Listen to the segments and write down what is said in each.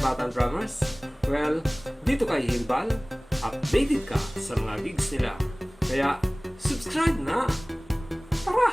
Batang Drummers? Well, dito kay Himbal, updated ka sa mga gigs nila. Kaya, subscribe na! Tara!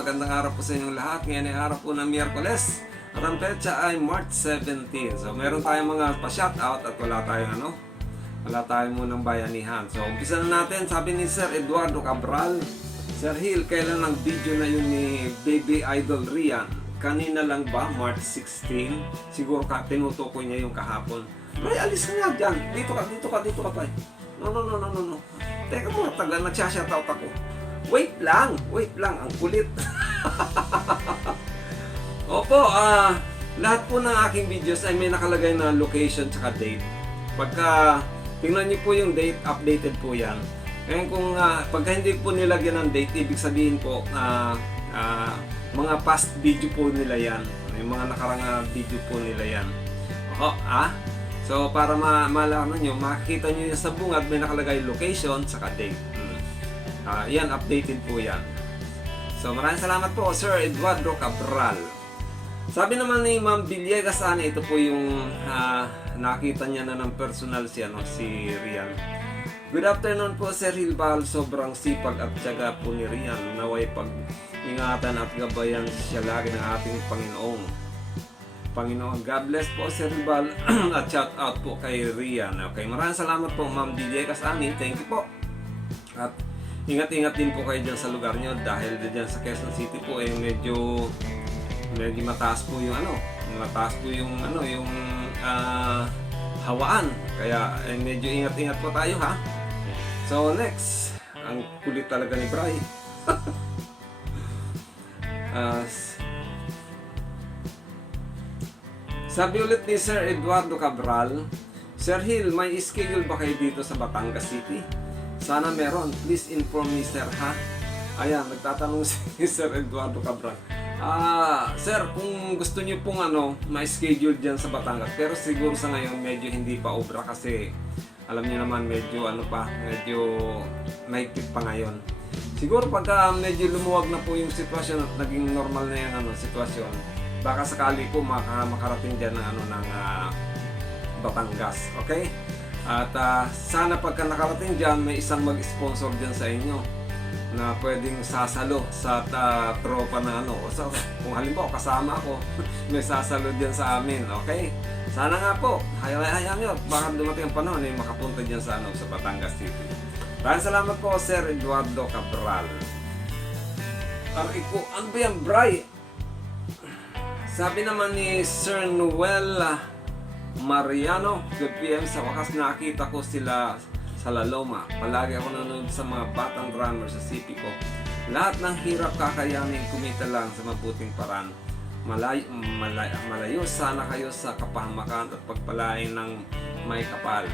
magandang araw po sa inyong lahat. Ngayon ay araw po ng Miyerkules. At ang petsa ay March 17. So meron tayong mga pa-shoutout at wala tayong munang bayanihan. So umpisa na natin. Sabi ni Sir Eduardo Cabral, Sir Hill, kailan ang video na yun ni Baby Idol Rian? Kanina lang ba? March 16? Siguro tinutukoy niya yung kahapon. Bray, alis ka nga dyan. Dito ka pa. No. Teka muna, nagsya-shoutout ako. Wait lang, ang kulit. Opo, lahat po ng aking videos ay may nakalagay na location tsaka date. Pagka tingnan niyo po yung date, updated po yan. Ngayon kung pagka hindi po nilagyan ng date, ibig sabihin po mga past video po nila yan. Yung mga nakarang video po nila yan. So para malaman nyo, makikita nyo yung sa bungad, may nakalagay location tsaka date. Yan, updated po yan. So maraming salamat po, Sir Eduardo Cabral. Sabi naman ni Ma'am Villegas, ito po yung nakita niya na ng personal si Rian. Good afternoon po, Sir Hilbal. Sobrang sipag at tiyaga po ni Rian. Naway pag-ingatan at gabayan siya lagi ng ating Panginoon. God bless po, Sir Hilbal. At shout out po kay Rian. Okay, maraming salamat po, Ma'am Villegas. Thank you po. At ingat-ingat din po kayo dyan sa lugar nyo dahil dyan sa Quezon City po medyo mataas po yung hawaan, kaya medyo ingat-ingat po tayo ha. So next, ang kulit talaga ni Bray. Sabi ulit ni Sir Eduardo Cabral, Sir Hill, may schedule ba kayo dito sa Batangas City? Sana meron, please inform me, sir, ha? Ayan, nagtatanong si Sir Eduardo Cabral. Sir, kung gusto niyo pong may schedule dyan sa Batangas, pero siguro sa ngayon medyo hindi pa obra kasi alam niyo naman medyo mahigpit pa ngayon. Siguro pagka medyo lumuwag na po yung sitwasyon at naging normal na yung sitwasyon, baka sakali po makarating dyan ng Batangas, okay? At sana pagka nakarating dyan, may isang mag-sponsor dyan sa inyo na pwedeng sasalo sa tropa na kung halimbawa kasama ako, may sasalo dyan sa amin, okay? Sana nga po, hayaan nyo, baka dumating ang panahon makapunta dyan sa Batangas City. Maraming salamat po, Sir Eduardo Cabral. Ano ba yan, Bray? Sabi naman ni Sir Noel Mariano, good PM, sa wakas nakita ko sila sa La Loma. Palagi ako nanonood sa mga batang drummer sa CP ko. Lahat ng hirap kakayanin, kumita lang sa mabuting paraan. Malayo sana kayo sa kapahamakan at pagpalain ng may kapal.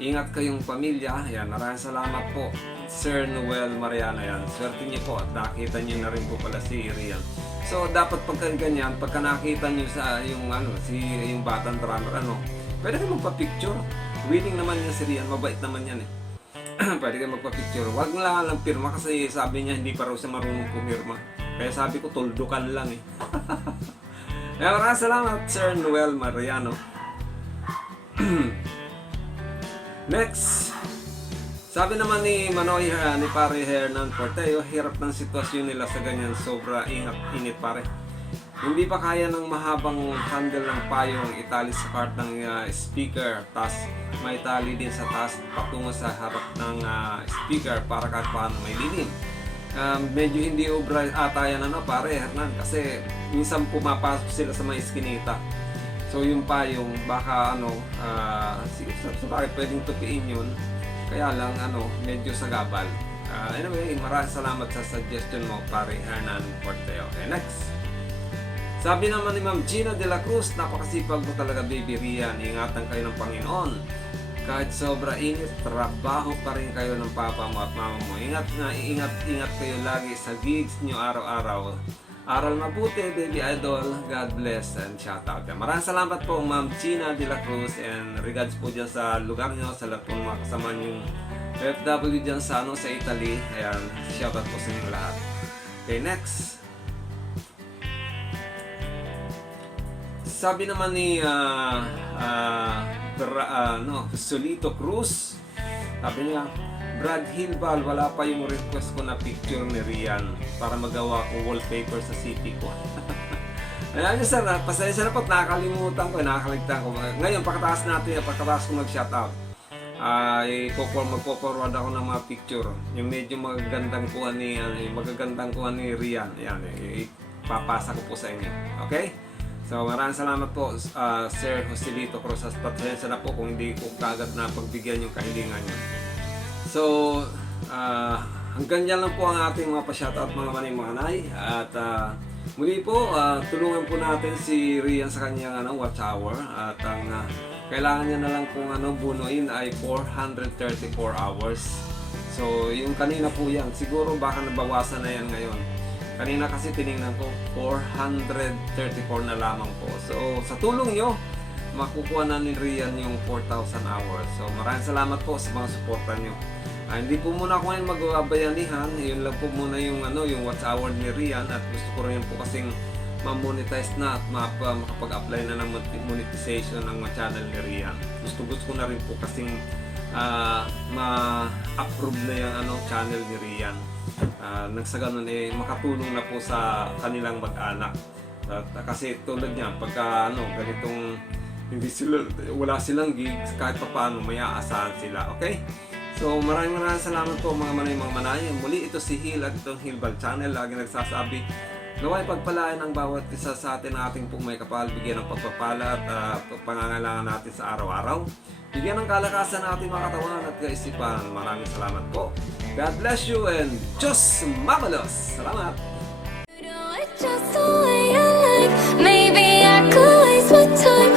Ingat kayong pamilya. Yan, maraming salamat po, Sir Noel Mariano. Yan, swerte niyo po at nakita niyo na rin po pala si Rian. So dapat pagka ganyan, pagka nakita niyo sa yung batang drummer, pwede kayo magpa-picture. Willing naman yan si Rian, mabait naman yan eh. Pwede kayo magpa-picture. Wag lang pirma kasi sabi niya hindi pa raw siya marunong pumirma. Kaya sabi ko tuldukan lang eh. Kaya maraming salamat, Sir Noel Mariano. Next, sabi naman ni Manoy ni Pare Hernan Porteo, hirap ng sitwasyon nila sa ganyan, sobra init pare. Hindi pa kaya ng mahabang handle ng payong itali sa part ng speaker, tas may tali din sa taas patungo sa harap ng speaker para kahit paano may lilim. Medyo hindi obra ata yan Pare Hernan, kasi minsan pumapasok sila sa mga iskinita. So yung payong baka sa bakit pwedeng tupiin yun, kaya lang medyo sagabal. Anyway, maraming salamat sa suggestion mo, Pare Hernan Porteo. Okay, next. Sabi naman ni Ma'am Gina de la Cruz, napakasipag mo talaga, Baby Rian. Ingatan kayo ng Panginoon. Kahit sobra init, trabaho pa rin kayo ng papa mo at mama mo. Ingat kayo lagi sa gigs nyo araw-araw. Aral mabuti, Baby Idol. God bless and shout out. Maraming salamat po, Ma'am Gina de la Cruz, and regards po dyan sa lugar nyo, sa lahat po mga kasama yung FW dyan sa Italy. Ayan, shout out po sa inyo lahat. Okay, next. Sabi naman ni Solito Cruz, sabi niya, Brad Hilbal, wala pa yung request ko na picture ni Rian para magawa ko wallpaper sa city ko. Ayan nyo sir, pasensya na po, nakakalimutan ko, nakakaligtan ko. Ngayon, pagkatapos ko mag-shoutout, magpo-forward ako ng mga picture. Yung medyo magagandang kuha ni Rian. Ayan, ipapasa ko po sa inyo. Okay? So, maraming salamat po, Sir Joselito Cruz. Pasensya na po kung hindi ko kagad na pagbigyan yung kahilingan nyo. So, hanggang dyan lang po ang ating mga pa-shoutout mga manay. At muli po, tulungan po natin si Rian sa kanyang watch hour. At ang kailangan niya na lang kung bunuin ay 434 hours. So, yung kanina po yan, siguro baka nabawasan na yan ngayon. Kanina kasi tinignan ko, 434 na lamang po. So, sa tulong nyo, makukuha na ni Rian yung 4,000 hours. So, maraming salamat po sa mga suporta nyo. Hindi po muna ako ngayon magbabayanihan. Yun lang po muna yung watch hour ni Rian. At gusto ko rin po kasing ma-monetize na at makapag-apply na ng monetization ng channel ni Rian. Gusto ko na rin po kasing ma-approve na yung channel ni Rian. Nang sa ganun makatulong na po sa kanilang mag-anak. Kasi tulad niya, pagka ganitong wala silang gigs, kahit pa paano may aasahan sila. Okay? So maraming salamat po mga manay. Muli ito si Hil at itong Hilbal Channel. Lagi nagsasabi, naway pagpalain ang bawat isa sa atin na ating pong may kapal, bigyan ng pagpapala at pangangailangan natin sa araw-araw. Bigyan ng kalakasan ng ating mga katawan at kaisipan. Maraming salamat po. God bless you and Diyos mabalos! Salamat! Just the way I like. Maybe I could waste my time.